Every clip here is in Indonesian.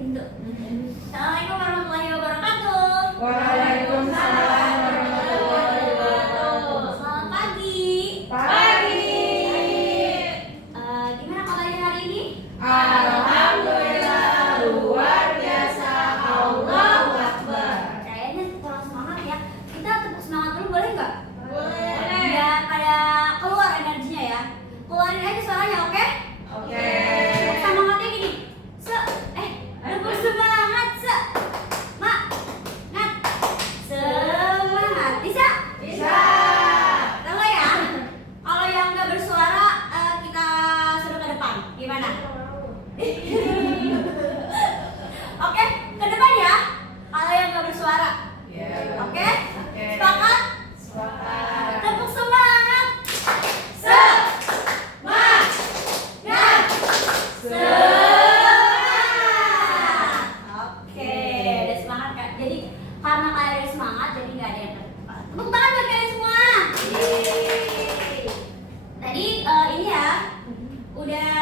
pintu. Assalamualaikum warahmatullahi wabarakatuh. Waalaikumsalam warahmatullahi wabarakatuh. Selamat pagi. Pagi. Gimana kabarnya hari ini? Alhamdulillah luar biasa. Allahu Akbar. Kayaknya kurang semangat ya. Kita tepuk semangat dulu boleh nggak? Boleh. Biar pada keluar energinya ya. Keluarin aja suaranya, oke? Oke. Tepuk semangatnya gini. Tepuk semangat ngat. Semangat. Bisa? Bisa. Tahu ya? Kalau yang nggak bersuara kita suruh ke depan. Gimana? Oke, ke depan ya. Kalau yang nggak bersuara. Ya. Oke? Oke. Sepakat? Sepakat. Tepuk semangat. Semangat. Semangat. Oke, udah semangat kan? Jadi karena kalian udah semangat, jadi nggak ada yang terlupa. Tepuk tangan buat kalian semua. Tadi ini ya, udah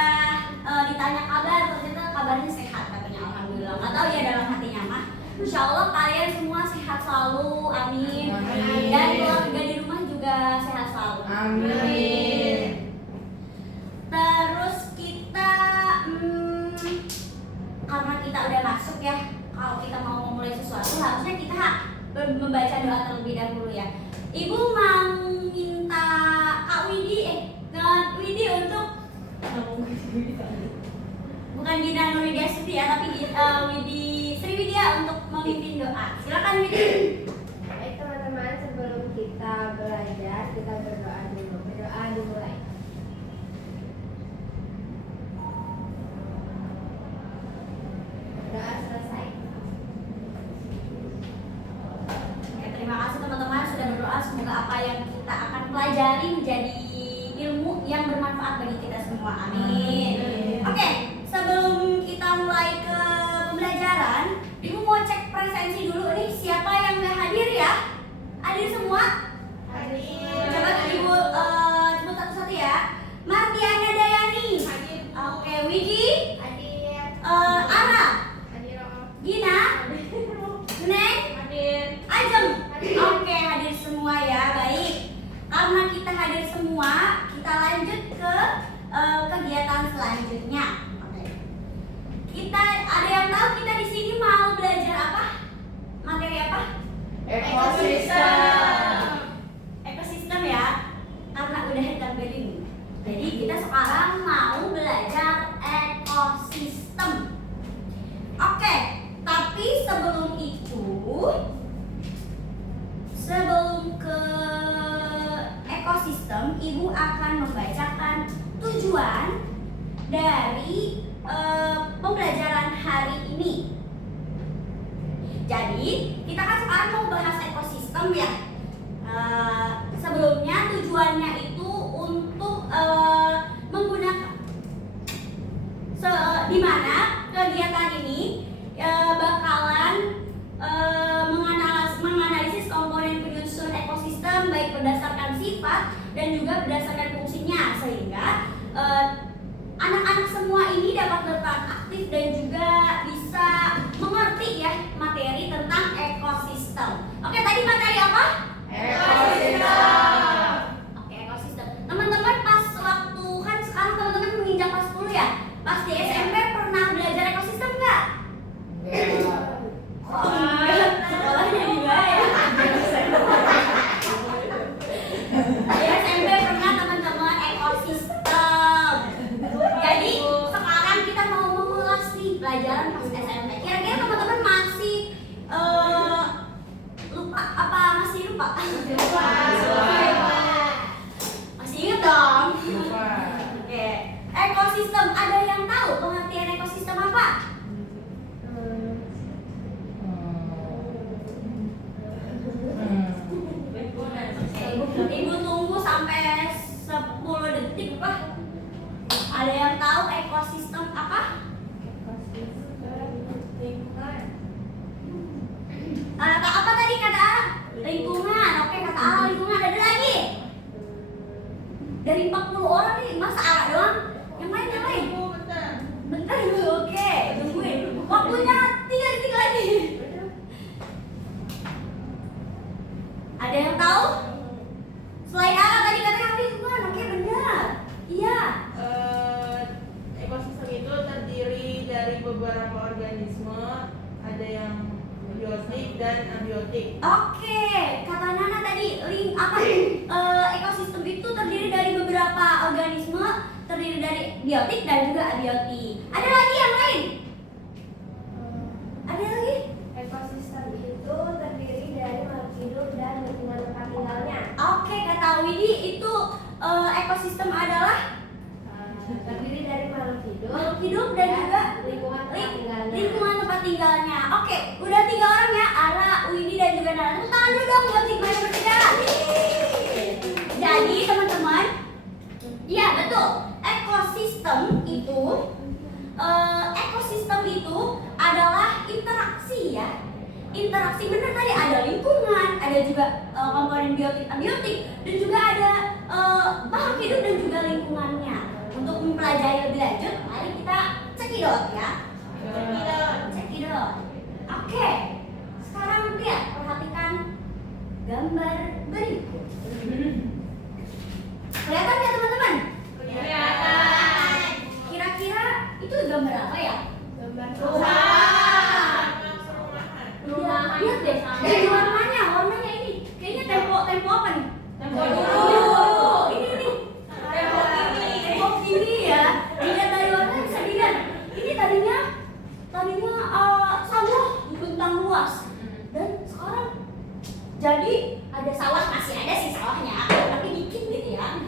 ditanya kabar, ternyata kabarnya sehat katanya, alhamdulillah. Nggak tahu ya dalam hatinya mah. Insya Allah kalian semua sehat selalu, amin. Amin. Dan keluarga di rumah juga sehat selalu. Amin. Terus kita karena kita udah masuk ya, kalau kita mau memulai sesuatu harusnya kita membaca doa terlebih dahulu ya. Ibu mau minta Kak Widi untuk bukan Gina Nuridia Suti ya, tapi Sri Widya untuk memimpin doa. Silakan Widi. Baik teman-teman, sebelum kita belajar, kita berdoa dulu. Berdoa dimulai. Doa selesai. Oke, terima kasih teman-teman sudah berdoa. Semoga apa yang kita akan pelajari menjadi ilmu yang bermanfaat bagi kita semua. Amin. Oke, sebelum kita mulai ke pembelajaran, Ibu mau cek presensi dulu nih. Siapa yang nggak hadir ya? Hadir semua? Hadir. Coba Ibu sebut satu-satu ya. Martiana Dayani. Oke, Widi. Hadir. Ara. Hadir. Gina. Neng. Hadir. Ajeng. Oke, hadir semua ya. Baik. Karena kita hadir semua, kita lanjut ke kegiatan selanjutnya. Oke. Kita ada yang tahu kita di sini mau belajar apa? Materi apa? Ekosistem. Ekosistem ya. Karena udah ditampilin. Jadi kita sekarang mau belajar ekosistem. Oke, tapi sebelum itu, sebelum ke ekosistem, Ibu akan membacakan tujuan dari pembelajaran hari ini. Jadi, kita kan sekarang mau bahas ekosistem ya. Sebelumnya tujuannya itu untuk menggunakan di mana kegiatan ini bakalan menganalisis komponen penyusun ekosistem baik berdasarkan sifat dan juga berdasarkan fungsinya, sehingga anak-anak semua ini dapat berperan aktif dan juga bisa mengerti ya materi tentang ekosistem. Oke, tadi materi apa? Ekosistem. Oke, ekosistem. Teman-teman pas waktu kan sekarang teman-teman menginjak kelas 10 ya. Pas di SMP pernah belajar ekosistem nggak? Oh enggak, sekolahnya di mana ya? Di SMP pernah teman-teman ekosistem. Jadi sekarang kita mau mengulas nih pelajaran pas SMP. Kira-kira teman-teman masih lupa apa masih lupa? Masih ingat dong? Oke. Ekosistem, ada yang tahu pengertian ekosistem apa? Ibu tunggu sampai 10 detik lah. Ada yang tahu ekosistem apa? Apa tadi kata A? Lingkungan. Oke, kata A lingkungan. Ada lagi? Dari 40 orang nih, masa A doang? Yang lain? Bentar dulu, oke. Tungguin. Waktunya Oke, kata Nana tadi ekosistem itu terdiri dari beberapa organisme, terdiri dari biotik dan juga abiotik. Ada lagi yang lain? Ada lagi? Ekosistem itu terdiri dari makhluk hidup dan lingkungan tempat tinggalnya. Oke, kata Widi itu ekosistem adalah Terdiri dari makhluk hidup dan juga lingkungan tempat tinggalnya. lingkungan tempat tinggalnya. Oke, udah 3 orang ya, Ara, Widi dan juga Nana. Tepuk tangan dulu dong buat Sigma yang bertiga. Jadi teman-teman, iya betul. Ekosistem itu adalah interaksi ya. Interaksi benar tadi ada lingkungan, ada juga komponen biotik, abiotik, dan juga ada makhluk hidup dan juga lingkungannya. Untuk mempelajari lebih lanjut, mari kita cekidot ya. Cekidot. Oke. Sekarang lihat, perhatikan gambar berikut. Kelihatan nggak teman-teman? Kira-kira itu gambar apa ya? Gambar Rumahan. Lihat deh, dari warnanya ini kayaknya tempo apa nih? Tempo Oh, ini nih. Tempo gini ya. Dilihat dari warnanya bisa dilihat. Ini tadinya sawah bentang luas. Dan sekarang jadi ada sawah, masih ada sih sawahnya, tapi dikit gitu ya.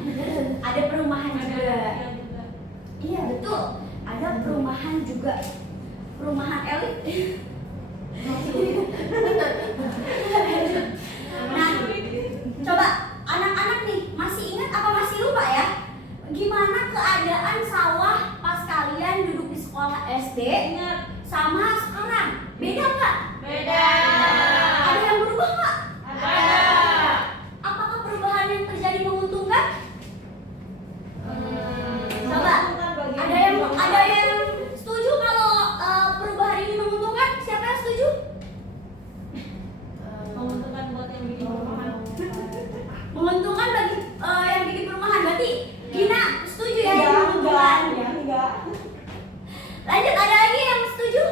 Ada perumahan juga. Iya betul, ada perumahan juga, perumahan elit. Nah, coba anak-anak nih masih ingat apa masih lupa ya? Gimana keadaan sawah pas kalian duduk di sekolah SD sama sekarang? Beda nggak? Ada yang berubah nggak? Apakah perubahan yang terjadi menguntungkan? Coba, ada yang setuju kalau perubahan ini menguntungkan? Siapa yang setuju? Menguntungkan bagi yang bikin perumahan. Berarti Gina setuju ya yang menguntungkan? Lanjut, ada lagi yang setuju?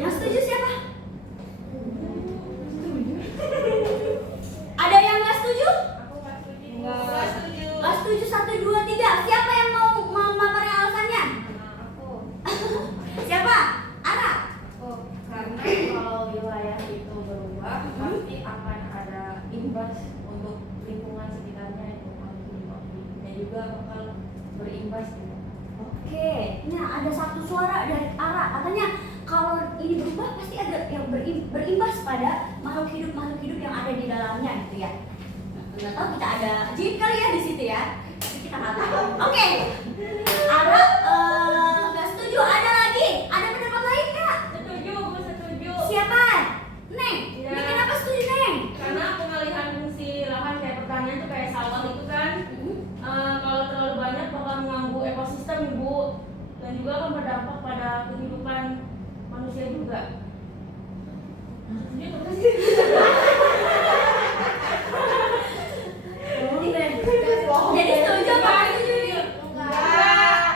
Yang setuju siapa? Ada yang nggak setuju? Nggak setuju 1, 2, 3. Siapa yang mau memaparkan alasannya? Siapa? Ara? Karena kalau wilayah itu berubah, pasti akan ada imbas untuk lingkungan sekitarnya itu dan juga bakal berimbas gitu. Oke, nah ada satu suara dari Ara katanya kalau ini berubah pasti ada yang berimbas pada makhluk hidup yang ada di dalamnya gitu ya. Nggak tahu, kita ada jin kali ya di situ ya. Tapi kita nggak tahu. Oke, Ara nggak setuju. Ada lagi? Ada pendapat lain nggak? Siapa? Neng. Iya. Neng kenapa setuju Neng? Karena pengalihan fungsi lahan kayak pertanian tuh kayak sawah itu kan kalau terlalu banyak bakal mengganggu ekosistem ibu dan juga akan berdampak pada kehidupan manusia juga. Jadi setuju apa nggak setuju nih? Enggak.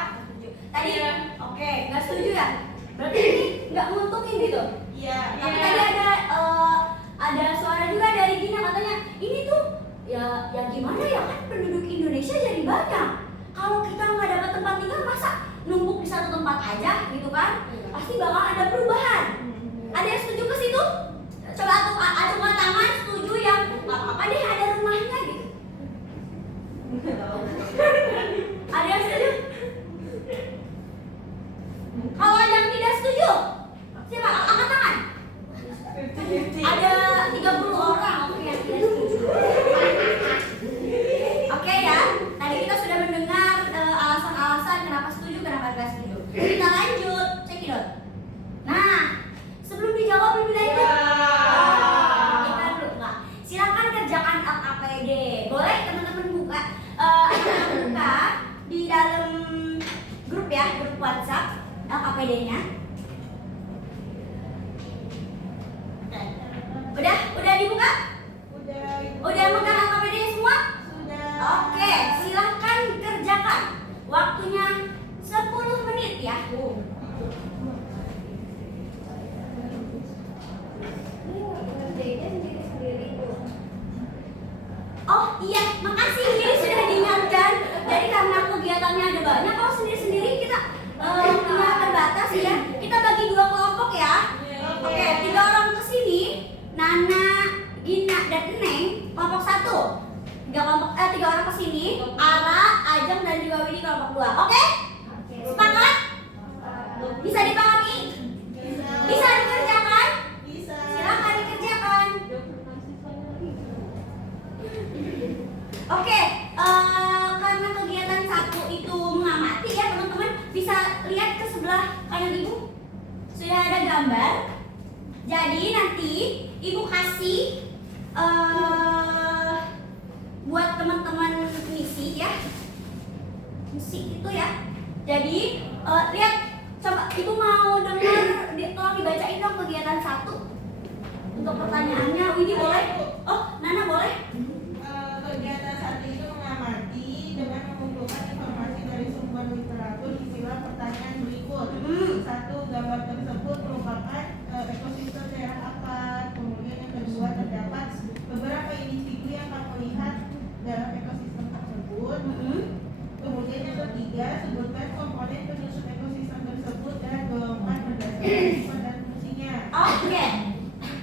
Tadi Iya. oke, nggak setuju ya? Berarti ini nggak nguntungin gitu? Iya. Tapi tadi ada suara juga dari Gina katanya ini tuh ya gimana ya, kan penduduk Indonesia jadi banyak. Kalau kita nggak dapat tempat tinggal, masa numpuk di satu tempat aja gitu kan? Pasti bakal ada perubahan. Ada yang setuju ke situ? Coba acungkan tangan setuju yang nggak apa-apa deh ada rumahnya gitu. Ada yang setuju? Kalau yang tidak setuju, siapa? Angkat tangan. Ada 30 orang. Oke, yang tidak setuju. Oke ya, tadi kita sudah mendengar alasan-alasan kenapa setuju, kenapa tidak setuju. Kita lanjut, cekidot. Nah, sebelum dijawab lebih lanjut, kita dulu enggak. Silakan kerjakan iya, makasih ini sudah diingatkan. Jadi karena kegiatannya ada banyak, kalau sendiri-sendiri kita punya terbatas ya. Kita bagi 2 kelompok ya. Oke, 3 orang ke sini, Nana, Gina, dan Neng kelompok 1. 3 orang ke sini, Ara, Ajeng dan juga Widi kelompok 2. Oke? Sepakat? Bisa dipahami? Bisa dikerjakan? Silakan dikerjakan. Oke, karena kegiatan 1 itu mengamati ya teman-teman, bisa lihat ke sebelah kanan ibu. Sudah ada gambar. Jadi nanti ibu kasih buat teman-teman misi ya, misi itu ya. Jadi lihat, coba ibu mau dengar, tolong dibacain dong kegiatan 1 untuk pertanyaannya. Widi boleh? Oh, Nana boleh? Kegiatan 1 itu mengamati dengan mengumpulkan informasi dari sumber literatur. Isilah pertanyaan berikut. 1. Gambar tersebut merupakan ekosistem daerah apa? Kemudian yang kedua, terdapat beberapa individu yang kamu lihat dalam ekosistem tersebut. Kemudian yang ketiga, sebutkan komponen penyusun ekosistem tersebut dan golongkan berdasarkan sifat dan fungsinya. Oke.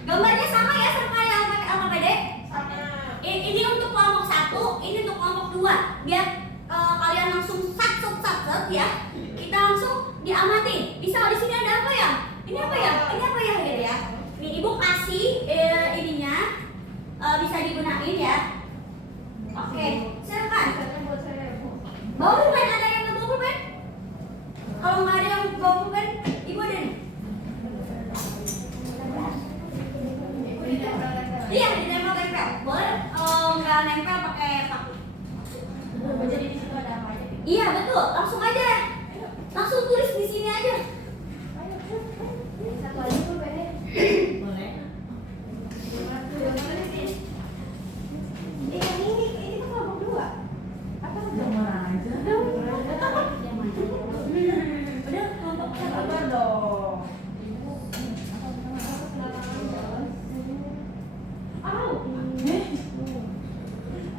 Gambarnya sama ya sama yang pakai APD? Sama. Ini untuk kelompok 1, ini untuk kelompok 2. Biar kalian langsung sat ya. Kita langsung diamati. Bisa di sini ada apa ya? Ini apa ya? Ini apa ya gitu ya. Ini ibu kasih ininya bisa digunain ya. Oke, silakan. Bawa pulpen, ada yang bawa pulpen? Kalau nggak ada yang bawa pulpen, ibu ada nih. Iya, ditempel-tempel. Boleh nggak nempel pakai paku. Jadi di situ ada apa aja? Iya betul, langsung aja. Langsung tulis di sini aja. Satu lagi tuh Bene. Boleh. Yang ini kan kelompok 2. Apa Udah kelompok 1. Sabar dong.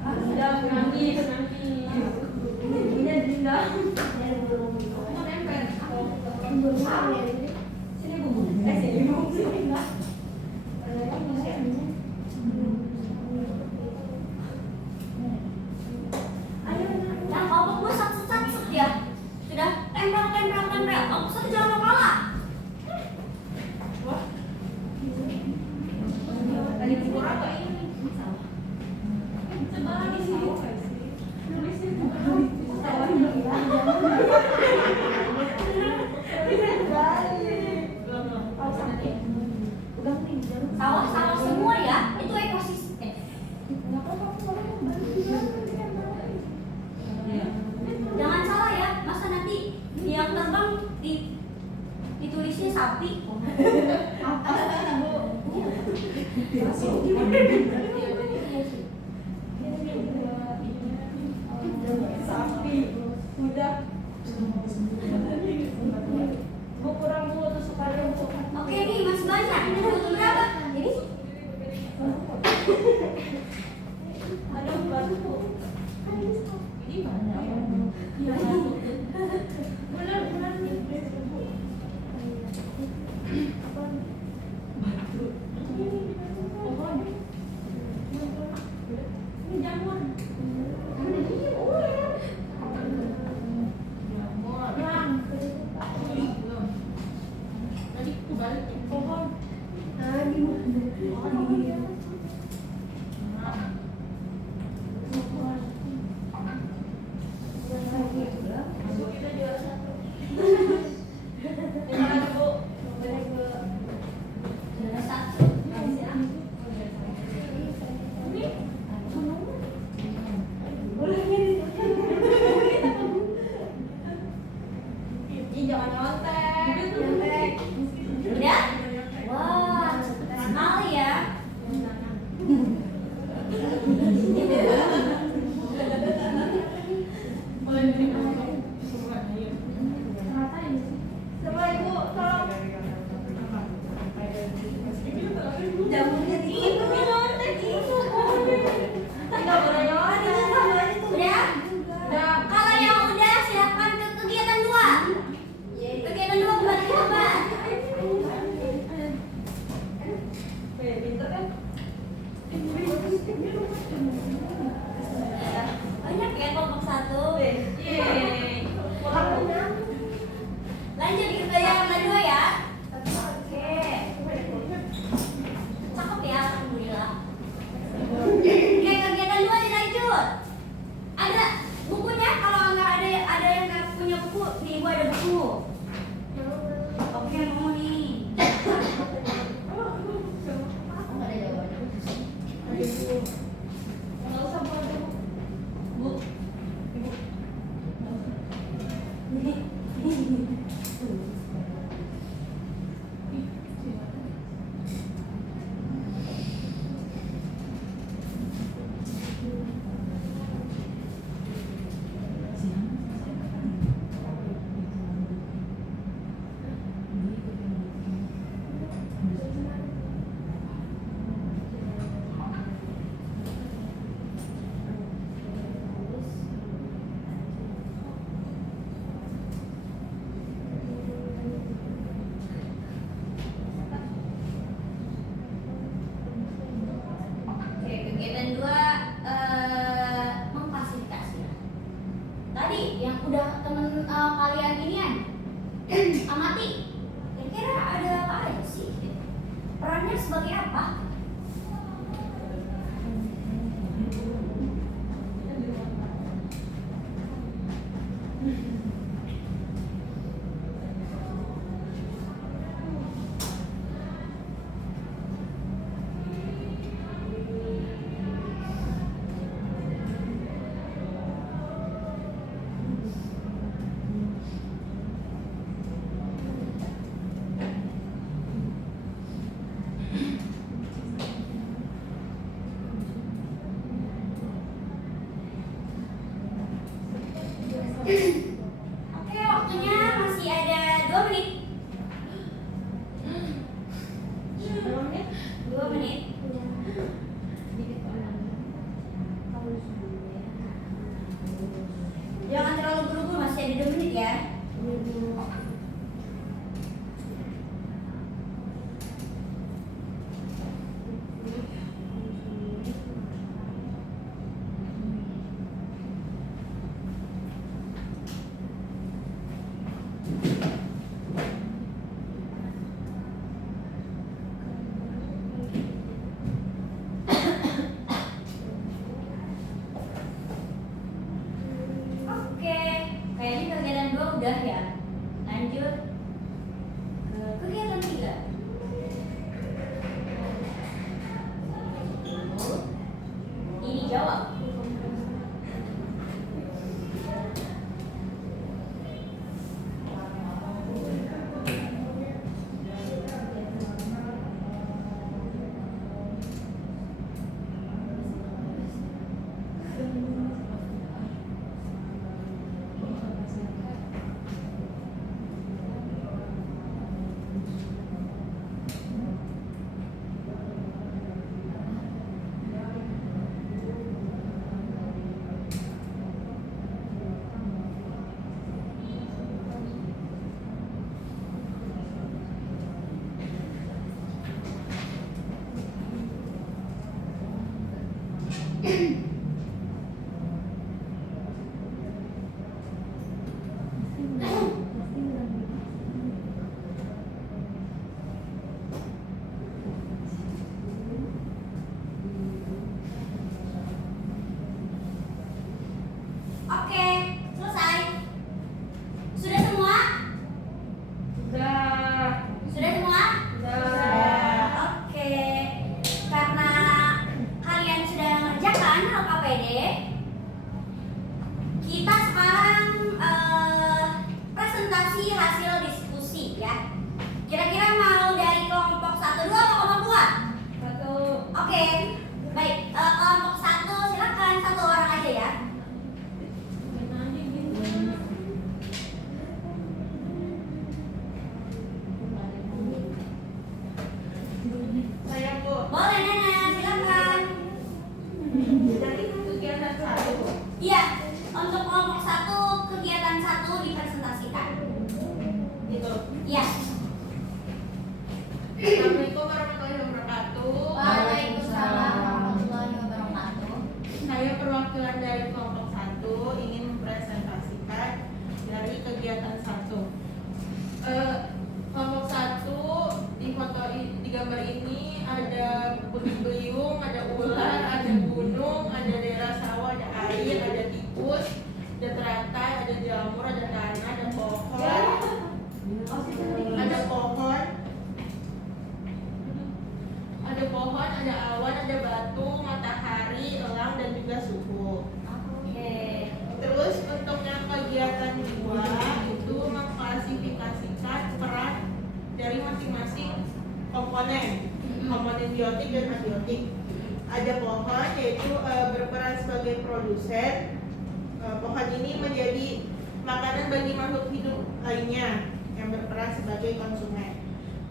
Sudah nangis. Ini dendam. Sini Bu. Sini Bu. Sini. Nah, kelompok 2 sat ya. Sudah tempel. Kelompok 1 jangan kalah. Tadi kurang apa ini? Sebelah di sini. Sawah semua ya. Itu ekosistem. Jangan salah ya. Masa nanti yang terbang ditulisnya sapi. Sapi. Udah. Bu kurang Bu terus sekalian Bu. Oke nih, masih banyak. Ini butuh berapa? Ini? Ada baru Bu. Ini mana? Iya. Benar nih. Batu. Pohon. Ini jamur. Tadi aku balik ya. Pohon. Kita juara 1. Terima kasih Bu. Sudah 1. Ih, jangan nyontek. Udah? Wah, cepet sekali ya. Coba Ibu tolong. Jamurnya itu nyontek itu. Enggak boleh nyontek. udah temen kalian inian amati, kira-kira ada apa aja sih? Perannya sebagai apa? Oke, waktunya masih ada 2 menit. 2 menit. Jangan terlalu buru-buru, masih ada 2 menit ya. Oke, kayaknya kegiatan 2 udah ya. Lanjut ke kegiatan 3. Ini jawab. Oke, selesai. Sudah semua? Udah. Sudah semua? Sudah. Oke. Karena kalian sudah mengerjakan LKPD, kita sekarang presentasi hasil diskusi ya. Kira-kira mau dari kelompok 1 dulu atau kelompok 2? Satu. Oke. Baik, kelompok 1 silakan 1 orang aja ya. Saya Bu. Boleh Nana, silakan. Jadi kegiatan 1. Iya, untuk kelompok 1 kegiatan 1 dipresentasikan. Gitu. Iya. Assalamualaikum warahmatullahi wabarakatuh. Waalaikumsalam warahmatullahi wabarakatuh. Saya perwakilan dari kelompok 1 ingin mempresentasikan dari kegiatan 1. Kelompok 1 di foto di gambar ini ada puting beliung, ada ular, ada gunung, ada daerah sawah, ada air, ada tikus, ada teratai, ada jamur, ada tanah, ada pohon, ada awan, ada batu, matahari, elang, dan juga suhu. Oke. Terus untuk yang kegiatan 2 itu mengklasifikasikan peran dari masing-masing komponen biotik dan abiotik. Ada pohon yaitu berperan sebagai produsen. Pohon ini menjadi makanan bagi makhluk hidup lainnya yang berperan sebagai konsumen.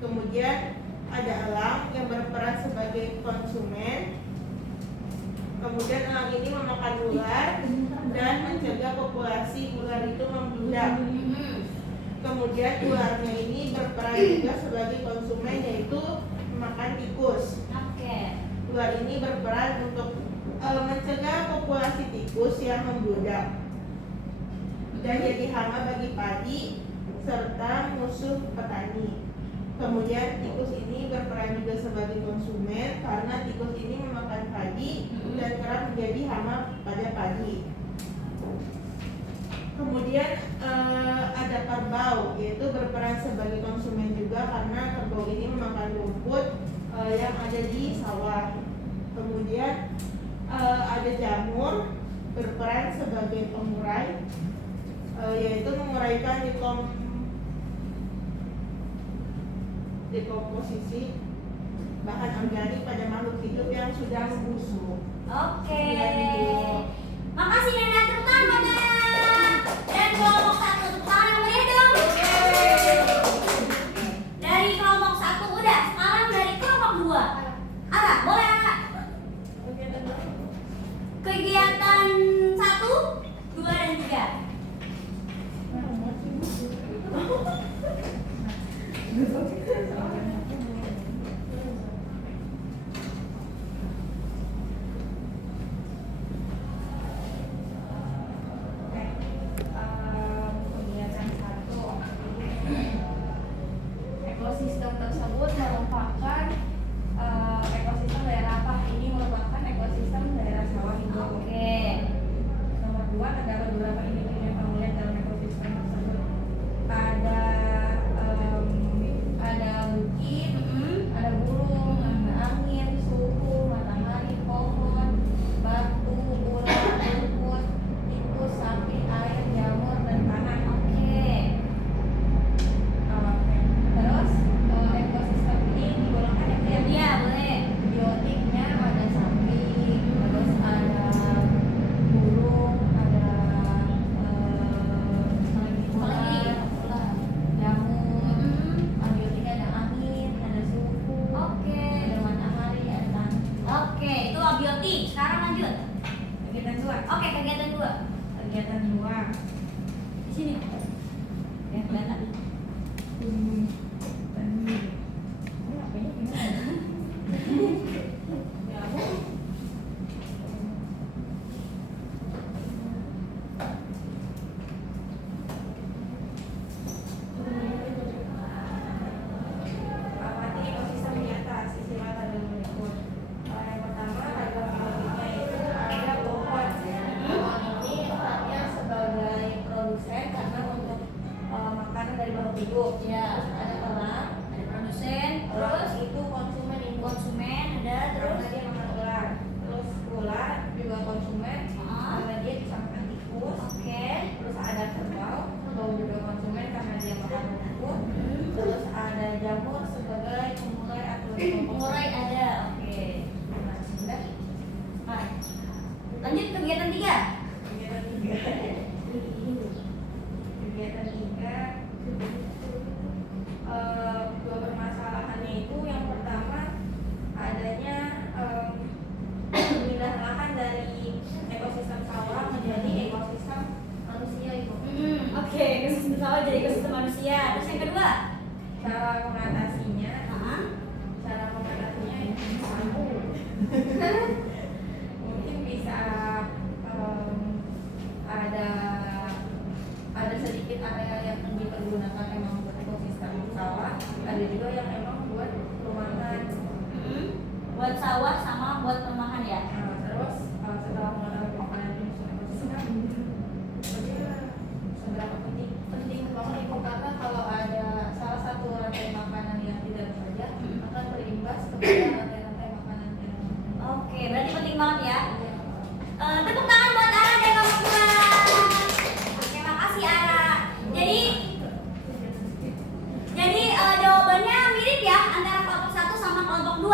Kemudian ada elang yang berperan sebagai konsumen. Kemudian elang ini memakan ular dan mencegah populasi ular itu membludak. Kemudian ularnya ini berperan juga sebagai konsumen, yaitu memakan tikus. Oke. Ular ini berperan untuk mencegah populasi tikus yang membludak. dan jadi hama bagi padi serta musuh petani. Kemudian tikus ini berperan juga sebagai konsumen karena tikus ini memakan padi dan kerap menjadi hama pada padi. Kemudian ada kerbau, yaitu berperan sebagai konsumen juga karena kerbau ini memakan rumput yang ada di sawah. Kemudian ada jamur, berperan sebagai pengurai, yaitu menguraikan dekomposisi bahan organik pada makhluk hidup yang sudah membusuk. Oke. Makasih Nena, tepuk tangan buat Nena. Dan kelompok 1 tepuk tangan yang meriah dong. Dari kelompok 1 udah, sekarang dari kelompok 2. Ara, boleh Ara? Kegiatan 1, 2 dan 3. Kegiatan 1, ekosistem tersebut merupakan ekosistem daerah apa? Ini merupakan ekosistem daerah sawah hijau. Oke. Nomor 2, terdapat beberapa individu yang kamu lihat dalam ekosistem tersebut. Ada bukit, ada burung, ada angin, suhu, matahari, pohon, batu, ular, rumput, tikus, sapi, air, jamur, dan tanah. Oke. Terus ekosistem ini digolongkan yang Iya, boleh. biotiknya ada sapi, terus ada burung, ada Apalagi? ular, jamur, abiotik ada angin, ada suhu, Oke. ada matahari, ada tanah. Oke, itu abiotik. Sekarang lanjut. Kegiatan 2. Oke, kegiatan 2. Kegiatan 2. Di sini. Ya, kelihatan. Amati ekosistem di atas, sisi mata dan berikut. Yang pertama adalah biotiknya itu ada pohon. Pohon ini perannya sebagai produsen karena untuk makanan dari makhluk hidup. Ya. Terus ada ternak, Ada produsen, terus terus itu konsumen ini konsumen, ada terus terus dia makan ular. Terus ular juga konsumen karena dia bisa makan tikus. Oke. Terus ada kerbau, kerbau juga konsumen karena dia makan rumput. Terus ada jamur sebagai pengurai atau Pengurai ada. Oke. Nah, sudah. Baik. Lanjut kegiatan 3. Kegiatan 3. Kegiatan 3. Dua permasalahannya itu yang pertama adanya pemindahan lahan dari ekosistem sawah menjadi ekosistem manusia itu. Oke, ekosistem sawah jadi ekosistem manusia. Terus yang kedua? Cara mengatasinya, Hah? cara mengatasinya itu mungkin bisa ada sedikit area yang dipergunakan emang buat ekosistem sawah, ada juga yang emang buat perumahan. Buat sawah sama buat perumahan ya. Terus setelah mengetahui makanan jenis ekosistem, seberapa penting banget itu karena kalau ada salah satu rantai makanan yang tidak saja akan berimbas kepada rantai-rantai makanan yang Oke, berarti penting banget ya. Tepuk tangan buat Ara dan kamu dua. Terima kasih Ara. Jadi jawabannya mirip ya antara kelompok 1 sama kelompok 2.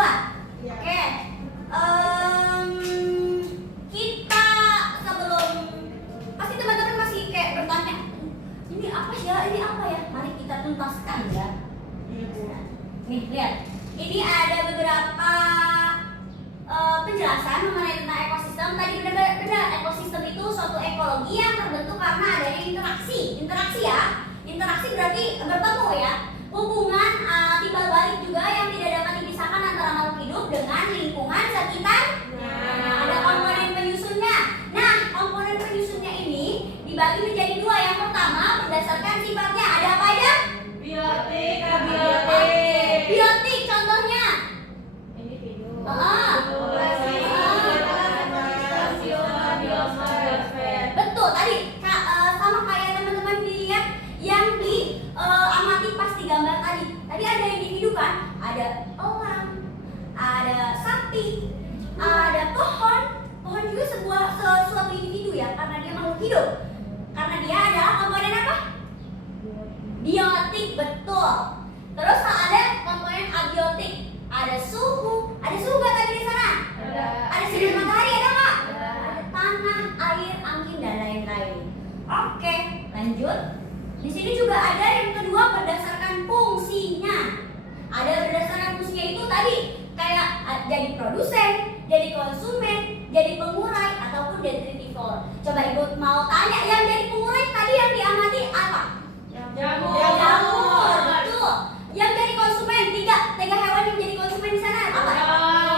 Iya. Oke. Kita sebelum pasti teman-teman masih kayak bertanya, ini apa ya? Ini apa ya? Mari kita tuntaskan ya. Nih, lihat. Ini ada beberapa penjelasan mengenai tentang ekosistem. Tadi benar-benar ekosistem itu suatu ekologi yang terbentuk karena adanya interaksi ya. Interaksi berarti bertemu ya. Hubungan timbal balik juga yang tidak dapat dipisahkan antara makhluk hidup dengan lingkungan sekitar. Nah, ada komponen penyusunnya. Nah, komponen penyusunnya ini dibagi menjadi 2. Yang dia? Karena dia makhluk hidup. Karena dia adalah komponen apa? Biotik, betul. Terus ada komponen abiotik. Ada suhu gak tadi di sana? Ada sinar matahari, ada nggak? Ada tanah, air, angin dan lain-lain. Oke, lanjut. Di sini juga ada yang kedua berdasarkan fungsinya. Ada berdasarkan fungsinya itu tadi kayak jadi produsen, jadi konsumen, jadi pengurai ataupun detritivor. Coba ibu mau tanya yang jadi pengurai tadi yang diamati apa? Jamur, betul. Yang jadi konsumen tiga hewan yang jadi konsumen di sana apa?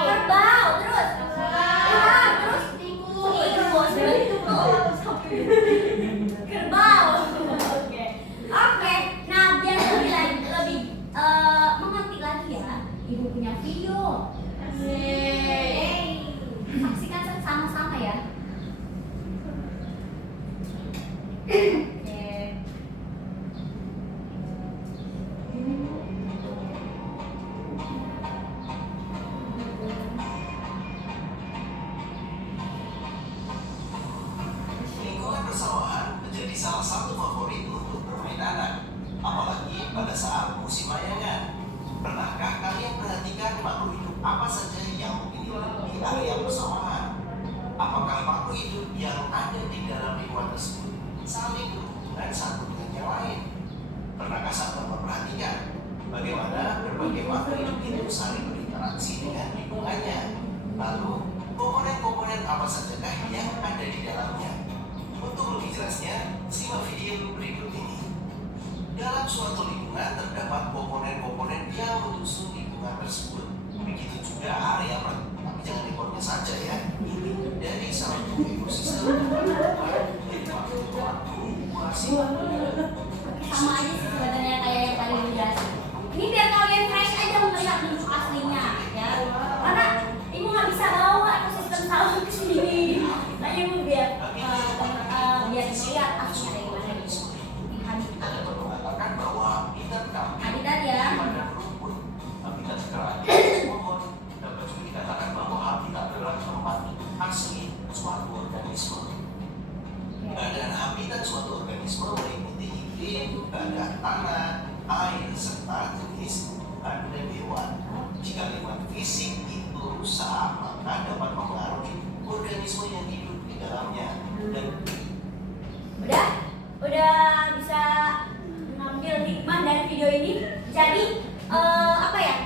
Kerbau, terus kerang, terus tikus, betul. Kerbau. Oke. Nah, biar lebih mengerti lagi ya, ibu punya video. Saksikan sama-sama ya. Lingkungan persawahan menjadi salah satu favorit untuk bermain anak, apalagi pada saat musim layangan. Pernahkah kalian perhatikan makhluk hidup apa saja yang hidup di area persawahan? Apakah makhluk hidup yang ada di dalam lingkungan tersebut saling berhubungan satu dengan yang lain? Pernahkah sahabat memperhatikan bagaimana berbagai makhluk hidup itu saling berinteraksi dengan lingkungannya? Lalu, komponen-komponen apa sajakah yang ada di dalamnya? Untuk lebih jelasnya, simak video berikut ini. Dalam suatu lingkungan terdapat komponen-komponen yang menyusun lingkungan tersebut. Begitu juga area tapi jangan ekornya saja ya. Ini dari satu ekosistem dari waktu ke waktu masih Sama aja sih sebenarnya kayak yang tadi dijelasin. Ini biar kalian fresh aja melihat bentuk aslinya ya. Karena ibu nggak bisa bawa ekosistem sawah ke sini. Makanya ibu biar melihat aslinya kayak gimana gitu. Di habitat. ada yang mengatakan bahwa habitat kambing Habitat ya. pada rumput, habitat kerang, pohon, dapat juga dikatakan bahwa habitat adalah tempat asli suatu organisme. Badan habitat suatu organisme meliputi iklim, badan tanah, air, serta jenis tumbuhan dan hewan. Jika lingkungan fisik itu rusak, maka dapat mempengaruhi organisme yang hidup di dalamnya. Dan Udah bisa mengambil hikmah dari video ini. Jadi apa ya?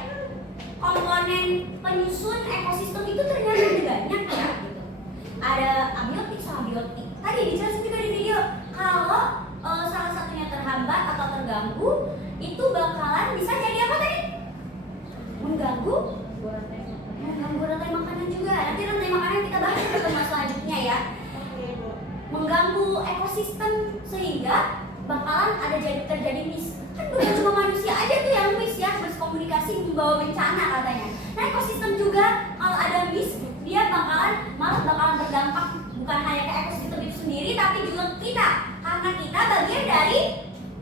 Komponen penyusun ekosistem itu ternyata banyak ya gitu. Ada abiotik sama biotik. Tadi dijelasin juga di video kalau salah satunya terhambat atau terganggu, itu bakalan bisa jadi apa tadi? Mengganggu rantai makanan juga. Nanti rantai makanan kita bahas di pertemuan selanjutnya ya. Mengganggu ekosistem sehingga bakalan ada terjadi miss. Kan bukan cuma manusia aja tuh yang miss ya, berkomunikasi membawa bencana katanya. Nah ekosistem juga kalau ada miss, dia bakalan berdampak bukan hanya ke ekosistem itu sendiri tapi juga kita, karena kita bagian dari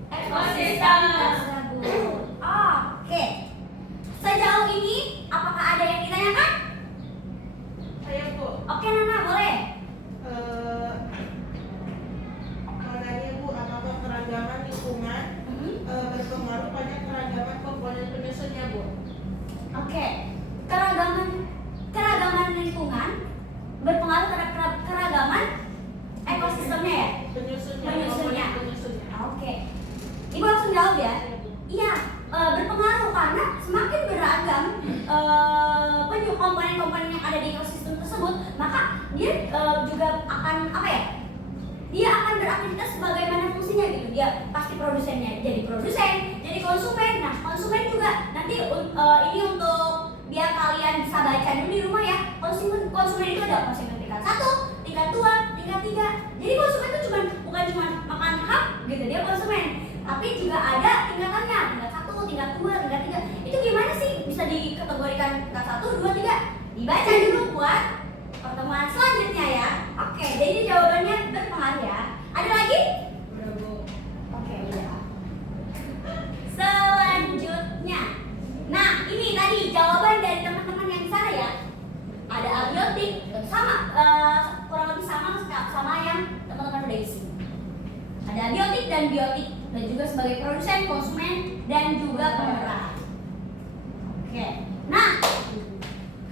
ekosistem tersebut. Oke. Sejauh ini apakah ada yang ditanyakan? Saya Bu, Oke Nana, boleh. mau nanya Bu, apakah keragaman lingkungan berpengaruh pada keragaman komponen penyusunnya Bu? Oke, keragaman lingkungan berpengaruh terhadap keragaman ekosistemnya ya? Penyusunnya. Penyusunnya. komponen penyusunnya. Oke, ibu langsung jawab ya. Iya, berpengaruh karena semakin beragam komponen-komponen yang ada di ekosistem tersebut, maka dia juga akan apa ya? Dia akan beraktivitas sebagaimana fungsinya gitu. Dia pasti produsennya jadi produsen, jadi konsumen. Nah, konsumen juga nanti ini untuk biar kalian bisa baca dulu di rumah ya. Konsumen itu ada konsumen tingkat 1, tingkat 2, tingkat 3. Jadi konsumen itu bukan cuma makan hap gitu, dia konsumen. Tapi juga ada tingkatannya, tingkat 1, tingkat 2, tingkat 3. Itu gimana sih bisa dikategorikan tingkat 1, 2, 3? Dibaca dulu buat pertemuan selanjutnya ya. Oke, jadi jawabannya berpengaruh ya. Ada lagi? Udah Bu. Oke, udah. Selanjutnya. Nah, ini tadi jawaban dari teman-teman yang di sana ya. Ada abiotik sama kurang lebih sama yang Ada biotik dan biotik, dan juga sebagai produsen, konsumen, dan juga pemeran. Oke, nah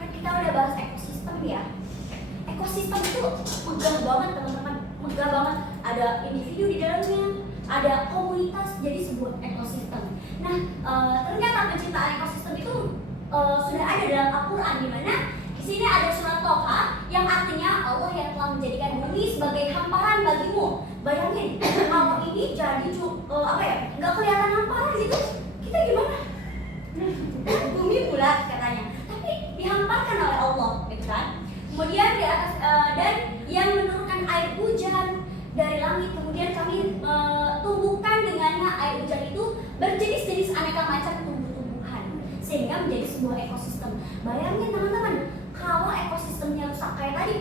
kan kita udah bahas ekosistem ya. Ekosistem itu megah banget teman-teman, megah banget. Ada individu di dalamnya, ada komunitas, jadi sebuah ekosistem. Nah, ternyata penciptaan ekosistem itu sudah ada dalam Al-Quran, di mana di sini ada surat Toha yang artinya Allah yang telah menjadikan bumi sebagai hamparan bagimu. Bayangin, kalau ini jadi nggak kelihatan hamparan gitu, kita gimana? Bumi bulat katanya, tapi dihamparkan oleh Allah, gitu kan? Kemudian di atas dan yang menurunkan air hujan dari langit, kemudian kami tumbuhkan dengannya air hujan itu berjenis-jenis aneka macam tumbuh-tumbuhan sehingga menjadi sebuah ekosistem. Bayangin teman-teman, kalau ekosistemnya rusak kayak tadi,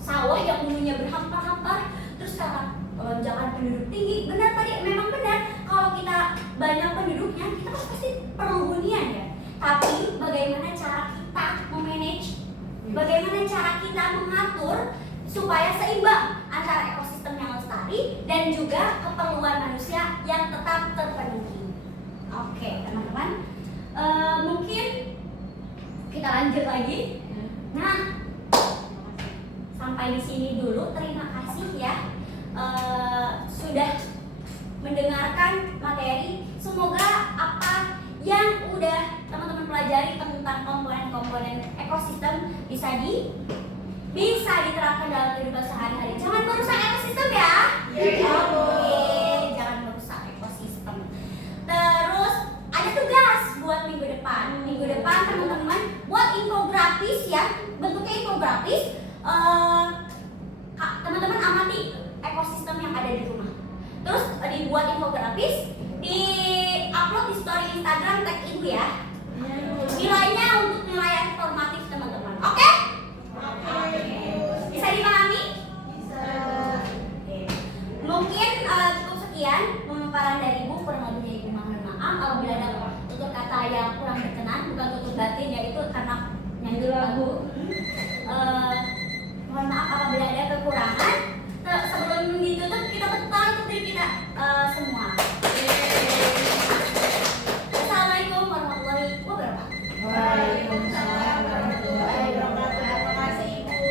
sawah yang dulunya berhampar-hampar, terus karena lonjakan penduduk tinggi, benar tadi, memang benar kalau kita banyak penduduknya, kita pasti perlu hunian ya. Tapi bagaimana cara kita memanage, bagaimana cara kita mengatur supaya seimbang antara ekosistem yang lestari dan juga keperluan manusia yang tetap terpenuhi. Oke teman-teman, mungkin kita lanjut lagi. Nah, sampai di sini dulu. Terima kasih ya sudah mendengarkan materi. Semoga apa yang udah teman-teman pelajari tentang komponen-komponen ekosistem bisa diterapkan dalam kehidupan sehari-hari. Jangan merusak ekosistem ya. Jangan merusak ekosistem. Terus ada tugas buat minggu depan. Minggu depan teman-teman buat infografis ya, bentuknya infografis. Teman-teman amati ekosistem yang ada di rumah. Terus dibuat infografis, di upload di story Instagram, tag ibu ya. Nilainya untuk nilai